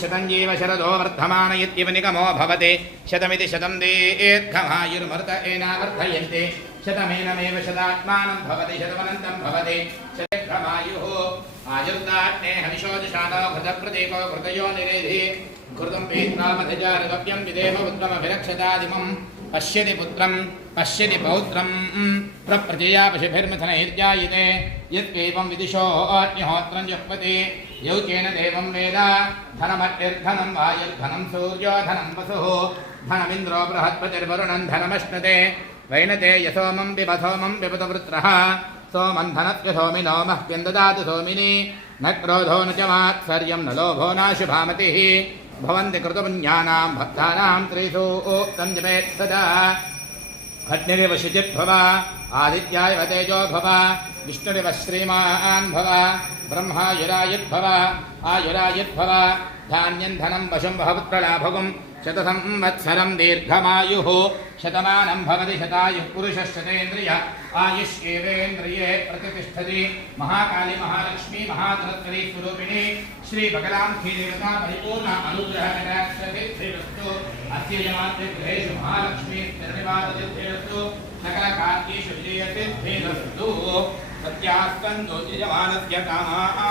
शतं जीव शरदो वर्धमान इत्येव निगमो भवति शतमिति शतं दीर्घमायुर्मर्त एनावर्धयन्ते शतमेनमेव शतात्मानं भवति शतमनन्तं भवति शतमायुः आयुर्दात्ने हविषोदिशानो घृतप्रतीको घृतयो निरेधि घृतं पीत्रामधिजारगव्यं विदेव उत्तमभिरक्षतादिमं पश्यति पुत्रं पश्यति पौत्रं प्रप्रजया पशुभिर्मिथनैर्जायते यत्केवं विदिशो अग्निहोत्रं जुह्वति यौकेन देवं वेद धनमट्टिर्धनं वायुर्धनं सूर्यो धनं वसुः धनमिन्द्रो बृहस्पतिर्वरुणं धनमश्नुते वैनते यसोमं बिबसोमं बिबत वृत्रः सोमं धनस्य सोमिनो मह्यं ददातु सोमिनि न क्रोधो न च मात्सर्यं न लोभो नाशुभामतिः भवन्ति कृतपुण्यानां भक्तानां त्रिषु उक्तं जपेत् सदा अग्निरिव शुचिर्भव आदित्यायव तेजो भव विष्णुरिव श्रीमान् भव ब्रह्मायुरायुर्भव आयुरायुर्भव धान्यं धनं वशं वहपुत्रलाभगुं शतसंवत्सरं दीर्घमायुः शतमानं भवति शतायुः पुरुषः शतेन्द्रिय आयुष्येवेन्द्रिये प्रतिष्ठति महाकाली महालक्ष्मी महाधनत्वरी स्वरूपिणी श्रीबगलामुखी देवता परिपूर्ण अनुग्रहकटाक्षसिद्धिरस्तु अस्य यमाद्रिगृहेषु महालक्ष्मी निर्निवाससिद्धिरस्तु सकलकार्येषु विजयसिद्धिरस्तु सत्यास्कन्दो यजमानस्य कामाः